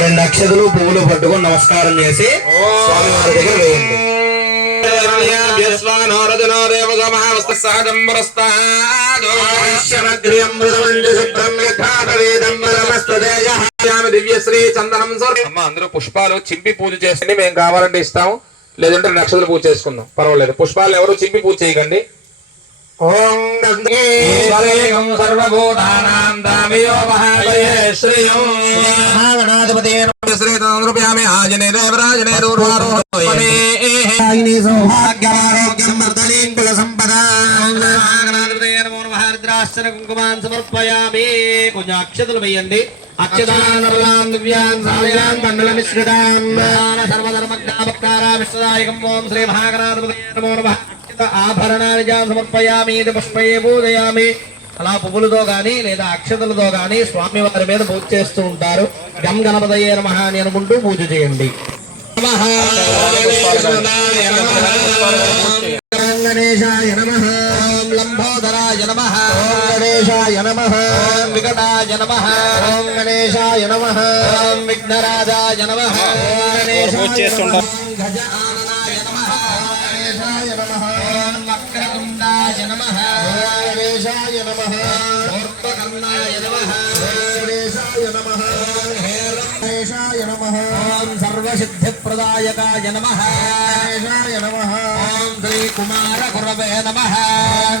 రెండు అక్షతలు పువ్వులు పట్టుకొని నమస్కారం చేసి స్వామి వారి దగ్గర వేయండి. దివ్యశ్రీ చందనం అందరూ పుష్పాలు చింపి పూజ చేసి మేము కావాలంటే ఇస్తాము, లేదంటే నక్షత్రాలు పూజ చేసుకుందాం, పర్వాలేదు. పుష్పాలు ఎవరు చింపి పూజ చేయకండి. ఓం సర్వభూతానాం దామయో మహాలయే శ్రీయం మహాగణాధిపతే శ్రీ తనురూపయామి ఆజనే దేవరాజనే దూర్వారోహణే సౌభాగ్యమారోగ్యం వర్ధనీం కుల సంపదా మహాగణాధిపతే నమో నమః రుద్రాక్షర కుంకుమాన్ సమర్పయామి. కొంచెం అక్షతలు వేయండి. అక్షతాన్ దివ్యాన్ సాలయాన్ మండల మిశ్రితాం సర్వధర్మజ్ఞాపకారా విశ్వదాయకం. ఓం శ్రీ మహాగణాధిపతే నమో నమః. ఆభరణాన్ని సమర్పయామి, పుష్పే పూజయామి. అలా పువ్వులతో గాని లేదా అక్షతలతో గాని స్వామి వారి మీద పూజ చేస్తూ ఉంటారు. గం గణపతయే నమః అని అనుకుంటూ పూజ చేయండి. గణేశాయ నమః, లంబోదరాయ నమః, గణేశాయ నమః, వికటాయ నమః, గణేశాయ నమః, విఘ్నరాజాయ నమః, గణేశాయ నమః, గజాననాయ నమః, గణేశాయ నమః, వక్రతుండాయ నమః, గణేశాయ నమః, ఊర్ధ్వకర్ణాయ నమః, గణేశాయ నమః, గణేశాయ నమః, సర్వసిద్ధిప్రదాయకాయ నమః, గణేశాయ నమః, శ్రీ కుమార గురవే నమః,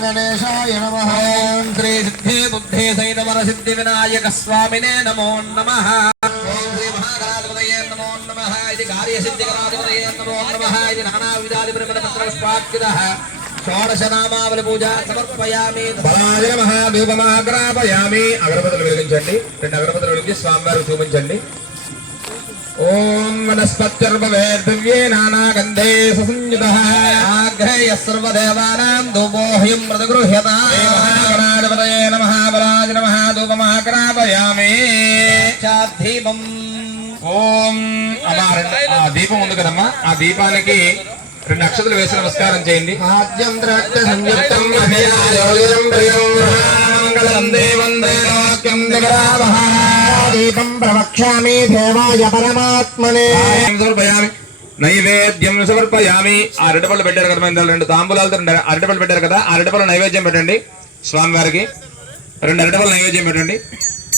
గణేశాయ నమః, శ్రీ సిద్ధి బుద్ధి సైతవర సిద్ధి వినాయక స్వామినే నమో నమః. శ్రీ మహాగణాధిపతయే నమో నమః. ఇది కార్యసిద్ధిగణాధిపతయే నమో నమః. ఇది నానావిధాది పరిమళపత్రపుష్పాక్షితః షోడశనామావళి పూజ సమర్పయామి. బలాయ నమః. ధూపమాగ్రాపయామి. అగరబత్తులు వెలిగించండి. రెండు అగరబత్తులు వెలిగించి స్వామివారికి చూపించండి. ఓం వనస్పత్యర్భవేద్దివ్యే నానాగంధే సుసంయుతః ఆగ్రహ్య సర్వదేవానాం ధూపోహ్యం ప్రతిగృహ్యతాం. మహాగణాధిపతయే నమః. బలాయ నమః. ధూపమాగ్రాపయామి. దీపం. ఓం ఆ దీపం ఉంది కదమ్మా, ఆ దీపానికి రెండు అక్షతలు వేసి నమస్కారం చేయండి. ఆద్యం ద్రాక్ష సంయుక్తం దీపం ప్రవక్ష్యామి దేవాయ పరమాత్మనే. నైవేద్యం సమర్పయామి. ఆ అరటిపళ్ళు పెట్టారు కదా, రెండు తాంబూలాలతో అరటిపళ్ళు పెట్టారు కదా, ఆ అరటిపళ్ళు నైవేద్యం పెట్టండి స్వామి వారికి. రెండు అరటిపళ్ళు నైవేద్యం పెట్టండి.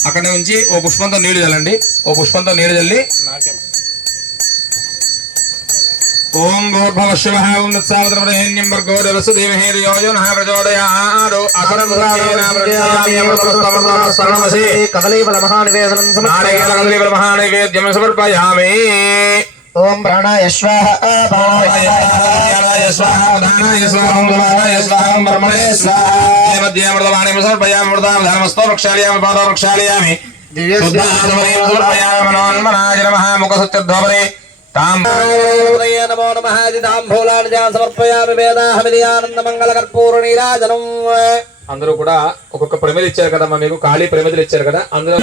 అక్కడ నుంచి ఓ పుష్పంతో నీళ్లు చల్లండి. ఓ పుష్పంతో నీళ్లు చల్లి ఓం భూర్భవశివః ఓం తత్సవితుర్వరేణ్యం భర్గో దేవస్య ధీమహి ధియో యో నః ప్రచోదయాత్. కదలీఫల మహానివేదనం సమర్పయామి. ఓం ప్రాణాయ స్వాహ ప్రాణాయ స్వాహ ఉదానాయ స్వాహ ఉదానాయ స్వాహ బ్రహ్మణే స్వాహ. మధ్య అమృతవాణి సమర్పయామి. అమృతాం ధర్మస్థో ప్రక్షాళయామి పాదో ప్రక్షాళయామి. మనోన్మనాయ నమః. ముఖసత్యధ్వరే నమో నమః. తాంబూలాన్ని సమర్పయామి. వేదాహమిలియానంద మంగళ కర్పూర నీరాజనం. అందరూ కూడా ఒక్కొక్క ప్రమిది ఇచ్చారు కదమ్మా, మీకు ఖాళీ ప్రమిదలు ఇచ్చారు కదా, అందులో